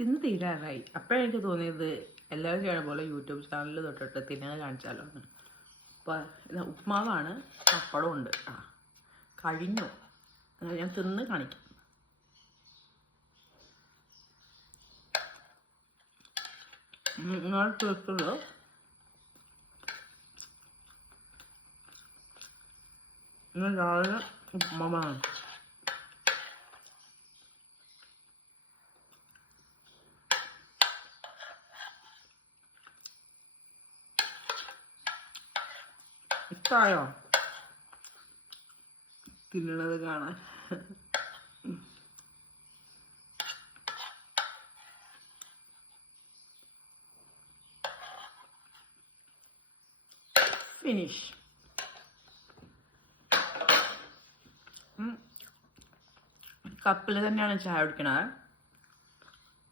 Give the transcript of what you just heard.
തിന്ന് തീരാറായി. അപ്പോഴെനിക്ക് തോന്നിയത് എല്ലാവരും ചെയ്യണ പോലെ യൂട്യൂബ് ചാനൽ തൊട്ടിട്ട് തിന്നാൻ കാണിച്ചാലോ. അപ്പോൾ ഉപ്മാവാണ്, പപ്പടം ഉണ്ട്. കഴിഞ്ഞു. ഞാൻ തിന്ന് കാണിക്കാം. നിങ്ങൾ തീർത്തുള്ളൂ. ഇന്ന് രാവിലെ ഉപ്മാവാണ്. ഇഷ്ടമായോ തിന്നണത് കാണാൻ? ഫിനിഷ്. കപ്പിൽ തന്നെയാണ് ചായ കുടിക്കണത്.